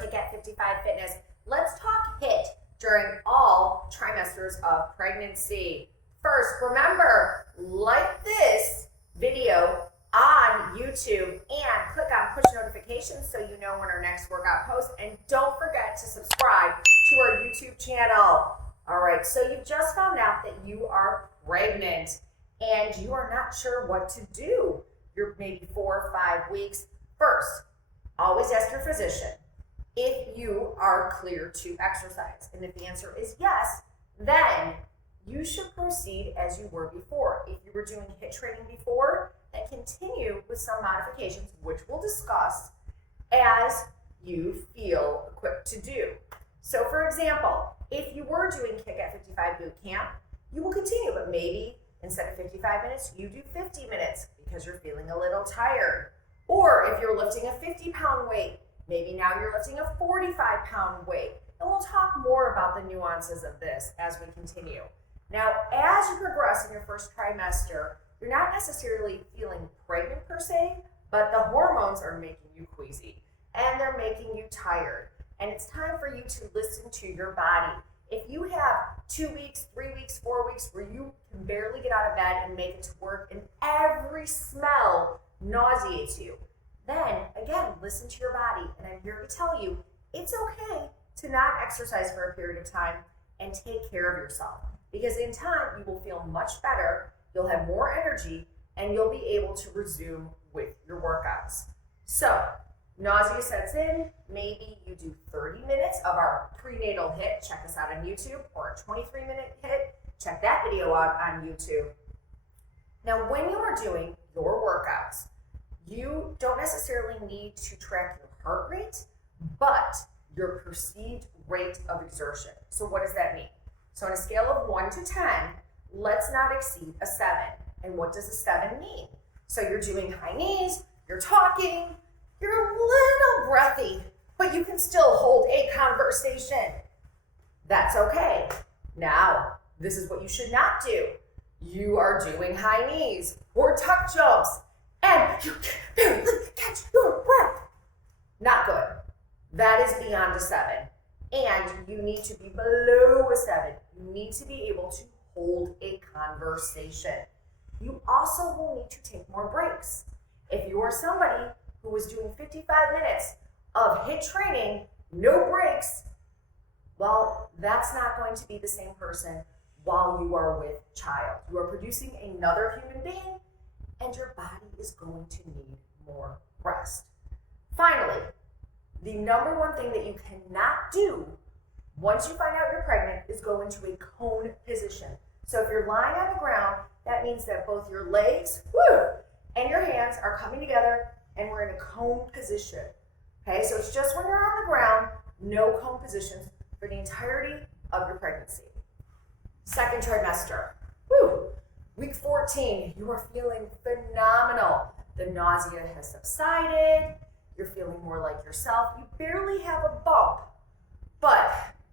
Kick at 55 Fitness. Let's talk HIIT during all trimesters of pregnancy. First, remember, like this video on YouTube and click on push notifications so you know when our next workout posts. And don't forget to subscribe to our YouTube channel. All right, so you've just found out that you are pregnant and you are not sure what to do. You're maybe 4 or 5 weeks. First, always ask your physician if you are clear to exercise. And if the answer is yes, then you should proceed as you were before. If you were doing HIIT training before, then continue with some modifications, which we'll discuss as you feel equipped to do. So for example, if you were doing Kick at 55 boot camp, you will continue, but maybe instead of 55 minutes, you do 50 minutes because you're feeling a little tired. Or if you're lifting a 50-pound weight, maybe now you're lifting a 45-pound weight. And we'll talk more about the nuances of this as we continue. Now, as you progress in your first trimester, you're not necessarily feeling pregnant per se, but the hormones are making you queasy and they're making you tired. And it's time for you to listen to your body. If you have 2 weeks, 3 weeks, 4 weeks where you can barely get out of bed and make it to work and every smell nauseates you, then again, listen to your body. And I'm here to tell you, it's okay to not exercise for a period of time and take care of yourself. Because in time, you will feel much better, you'll have more energy, and you'll be able to resume with your workouts. So, nausea sets in, maybe you do 30 minutes of our prenatal HIIT, check us out on YouTube, or a 23-minute HIIT, check that video out on YouTube. Now, when you are doing your workouts, you don't necessarily need to track your heart rate, but your perceived rate of exertion. So what does that mean? So on a scale of 1 to 10, let's not exceed a 7. And what does a 7 mean? So you're doing high knees, you're talking, you're a little breathy, but you can still hold a conversation. That's okay. Now, this is what you should not do. You are doing high knees or tuck jumps, and you can barely catch your breath. Not good. That is beyond a 7. And you need to be below a 7. You need to be able to hold a conversation. You also will need to take more breaks. If you are somebody who is doing 55 minutes of HIIT training, no breaks, well, that's not going to be the same person while you are with child. You are producing another human being, and your body is going to need more rest. Finally, the number one thing that you cannot do once you find out you're pregnant is go into a cone position. So if you're lying on the ground, that means that both your legs and your hands are coming together and we're in a cone position. Okay, so it's just when you're on the ground, no cone positions for the entirety of your pregnancy. Second trimester, week 14, you are feeling phenomenal. The nausea has subsided. You're feeling more like yourself. You barely have a bump, but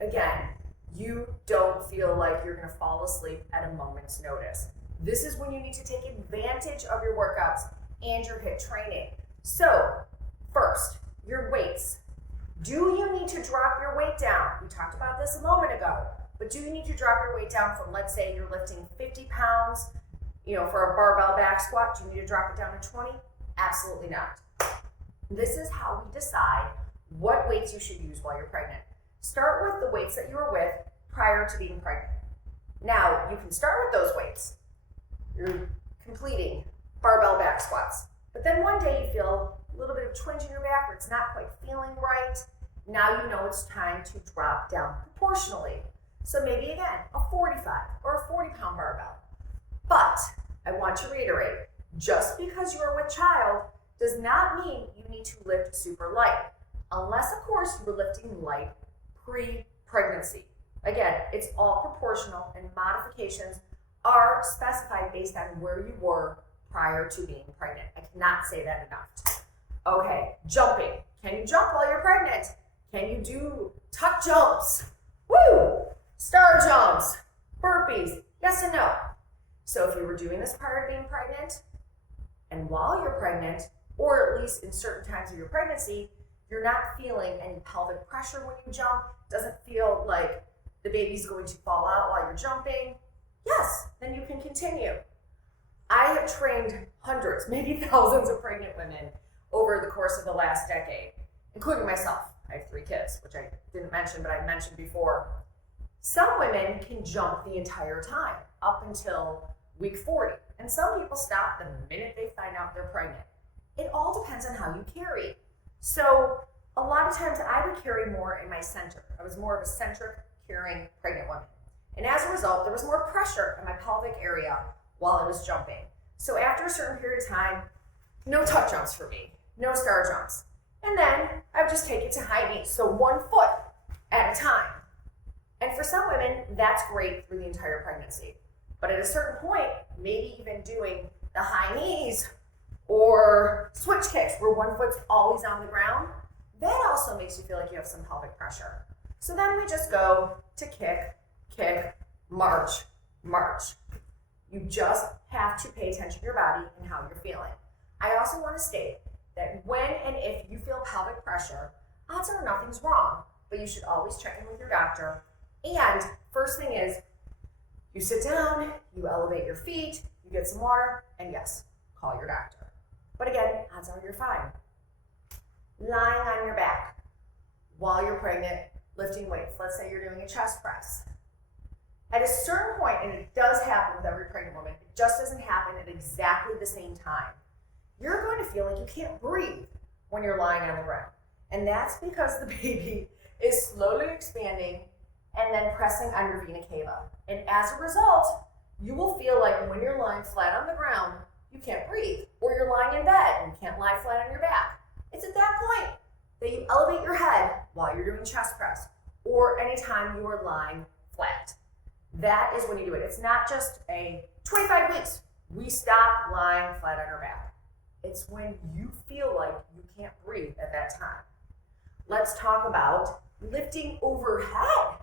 again, you don't feel like you're going to fall asleep at a moment's notice. This is when you need to take advantage of your workouts and your HIIT training. So, first, your weights. Do you need to drop your weight down? We talked about this a moment ago, but do you need to drop your weight down from, let's say you're lifting 50 pounds, for a barbell back squat, do you need to drop it down to 20? Absolutely not. This is how we decide what weights you should use while you're pregnant. Start with the weights that you were with prior to being pregnant. Now, you can start with those weights. You're completing barbell back squats. But then one day you feel a little bit of twinge in your back or it's not quite feeling right. Now you know it's time to drop down proportionally. So maybe again, a 45 or a 40-pound barbell. But I want to reiterate, just because you are with child does not mean you need to lift super light, unless of course you were lifting light pre-pregnancy. Again, it's all proportional and modifications are specified based on where you were prior to being pregnant. I cannot say that enough. Okay, jumping. Can you jump while you're pregnant? Can you do tuck jumps? Woo! Star jumps, burpees, yes and no. So if you were doing this prior to being pregnant, and while you're pregnant, or at least in certain times of your pregnancy, you're not feeling any pelvic pressure when you jump, doesn't feel like the baby's going to fall out while you're jumping, yes, then you can continue. I have trained hundreds, maybe thousands of pregnant women over the course of the last decade, including myself. I have 3 kids, which I didn't mention, but I mentioned before. Some women can jump the entire time, up until week 40. And some people stop the minute they find out they're pregnant. It all depends on how you carry. So a lot of times I would carry more in my center. I was more of a centric carrying pregnant woman. And as a result, there was more pressure in my pelvic area while I was jumping. So after a certain period of time, no tuck jumps for me, no star jumps. And then I would just take it to high knees, so 1 foot at a time. And for some women, that's great through the entire pregnancy. But at a certain point, maybe even doing the high knees or switch kicks where 1 foot's always on the ground, that also makes you feel like you have some pelvic pressure. So then we just go to kick, kick, march, march. You just have to pay attention to your body and how you're feeling. I also want to state that when and if you feel pelvic pressure, odds are nothing's wrong, but you should always check in with your doctor. And first thing is, you sit down, you elevate your feet, you get some water, and yes, call your doctor. But again, odds are you're fine. Lying on your back while you're pregnant, lifting weights. Let's say you're doing a chest press. At a certain point, and it does happen with every pregnant woman, it just doesn't happen at exactly the same time. You're going to feel like you can't breathe when you're lying on the ground. And that's because the baby is slowly expanding and then pressing on your vena cava. And as a result, you will feel like when you're lying flat on the ground, you can't breathe, or you're lying in bed and you can't lie flat on your back. It's at that point that you elevate your head while you're doing chest press, or anytime you are lying flat. That is when you do it. It's not just a 25 weeks, we stop lying flat on our back. It's when you feel like you can't breathe at that time. Let's talk about lifting overhead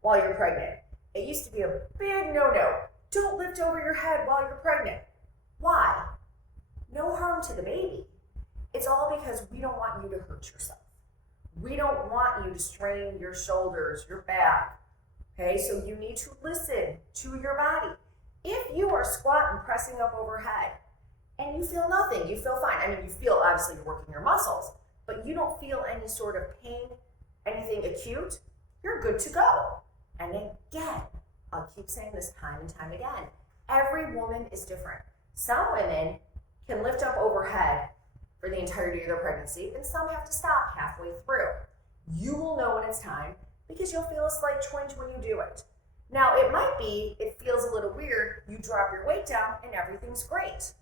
while you're pregnant. It used to be a big no-no. Don't lift over your head while you're pregnant. Why? No harm to the baby. It's all because we don't want you to hurt yourself. We don't want you to strain your shoulders, your back. Okay, so you need to listen to your body. If you are squatting, pressing up overhead, and you feel nothing, you feel fine. I mean, you feel, obviously you're working your muscles, but you don't feel any sort of pain, anything acute, you're good to go. And again, I'll keep saying this time and time again, every woman is different. Some women can lift up overhead for the entirety of their pregnancy, and some have to stop halfway through. You will know when it's time because you'll feel a slight twinge when you do it. Now, it might be, it feels a little weird, you drop your weight down and everything's great.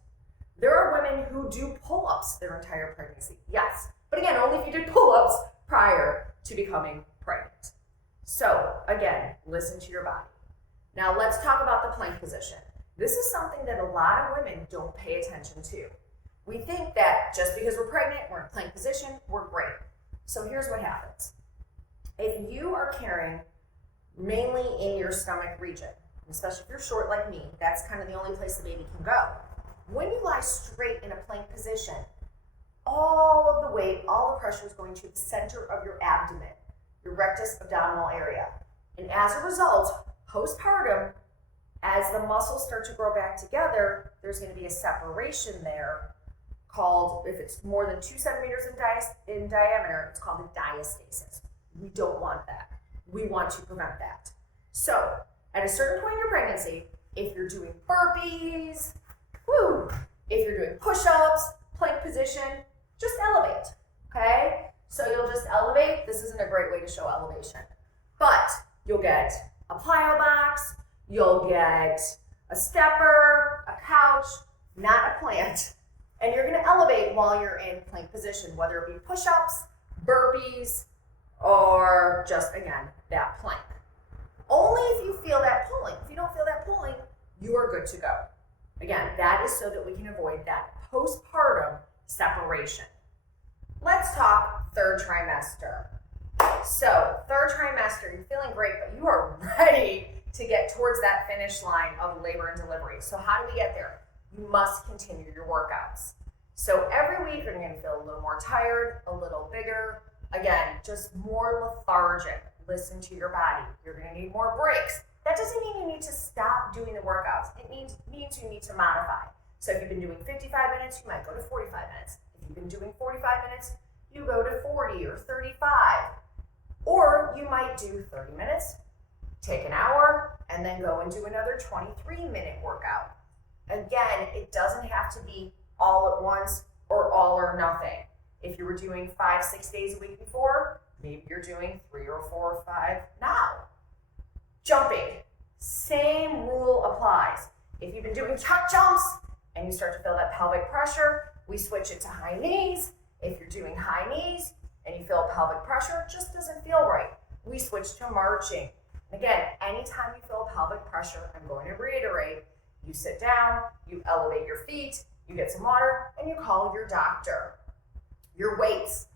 There are women who do pull-ups their entire pregnancy, yes. But again, only if you did pull-ups prior to becoming pregnant. So again, listen to your body. Now let's talk about the plank position. This is something that a lot of women don't pay attention to. We think that just because we're pregnant, we're in plank position, we're great. So here's what happens. If you are carrying mainly in your stomach region, especially if you're short like me, that's kind of the only place the baby can go. When you lie straight in a plank position, all of the weight, all the pressure is going to the center of your abdomen, your rectus abdominal area. And as a result, postpartum, as the muscles start to grow back together, there's going to be a separation there called, if it's more than 2 centimeters in diameter, it's called a diastasis. We don't want that. We want to prevent that. So at a certain point in your pregnancy, if you're doing burpees, if you're doing push-ups, plank position, just elevate, okay? So you'll just elevate. This isn't a great way to show elevation, but you'll get a plyo box, you'll get a stepper, a couch, not a plant, and you're gonna elevate while you're in plank position, whether it be push-ups, burpees, or just, again, that plank. Only if you feel that pulling. If you don't feel that pulling, you are good to go. Again, that is so that we can avoid that postpartum separation. Let's talk 3rd trimester. So 3rd trimester, you're feeling great, but you are ready to get towards that finish line of labor and delivery. So how do we get there? You must continue your workouts. So every week you're going to feel a little more tired, a little bigger, again, just more lethargic. Listen to your body. You're going to need more breaks. That doesn't mean you need to stop doing the workouts. It means you need to modify. So if you've been doing 55 minutes, you might go to 45 minutes. If you've been doing 45 minutes, you go to 40 or 35. Or you might do 30 minutes, take an hour, and then go and do another 23-minute workout. Again, it doesn't have to be all at once or all or nothing. If you were doing 5-6 days a week before, maybe you're doing 3 or 4 or 5 now. Jumping, same rule applies. If you've been doing tuck jumps and you start to feel that pelvic pressure, we switch it to high knees. If you're doing high knees and you feel pelvic pressure, it just doesn't feel right, we switch to marching. Again, anytime you feel pelvic pressure, I'm going to reiterate, you sit down, you elevate your feet, you get some water, and you call your doctor. Your weights.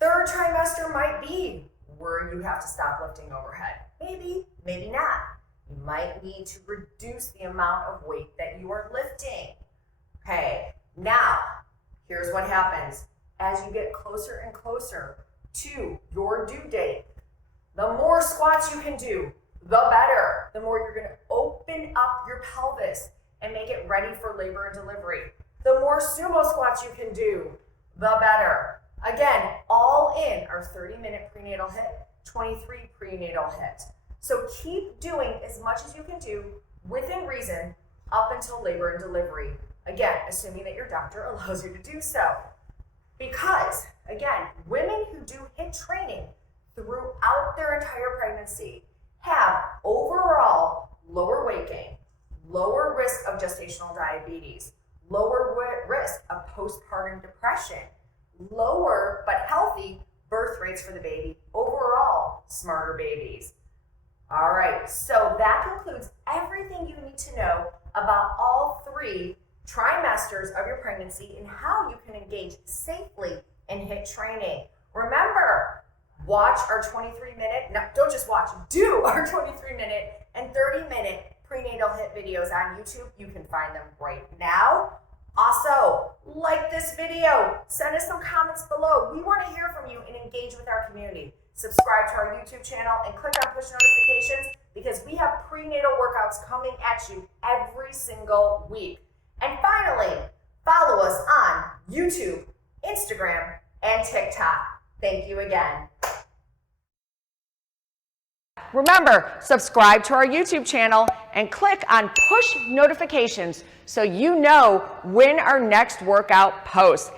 Third trimester might be where you have to stop lifting overhead. Maybe, maybe not. You might need to reduce the amount of weight that you are lifting. Okay, now, here's what happens. As you get closer and closer to your due date, the more squats you can do, the better. The more you're going to open up your pelvis and make it ready for labor and delivery. The more sumo squats you can do, the better. Again, all in our 30-minute prenatal HIIT, 23 prenatal HIIT. So keep doing as much as you can do within reason up until labor and delivery. Again, assuming that your doctor allows you to do so. Because, again, women who do HIIT training throughout their entire pregnancy have overall lower weight gain, lower risk of gestational diabetes, lower risk of postpartum depression, lower but healthy birth rates for the baby, overall smarter babies. All right, so that concludes everything you need to know about all 3 trimesters of your pregnancy and how you can engage safely in HIIT training. Remember, watch our 23-minute, no, don't just watch, do our 23-minute and 30-minute prenatal HIIT videos on YouTube. You can find them right now. Also, like this video, send us some comments below. We want to hear from you and engage with our community. Subscribe to our YouTube channel and click on push notifications because we have prenatal workouts coming at you every single week. And finally, follow us on YouTube, Instagram, and TikTok. Thank you again. Remember, subscribe to our YouTube channel and click on push notifications so you know when our next workout posts.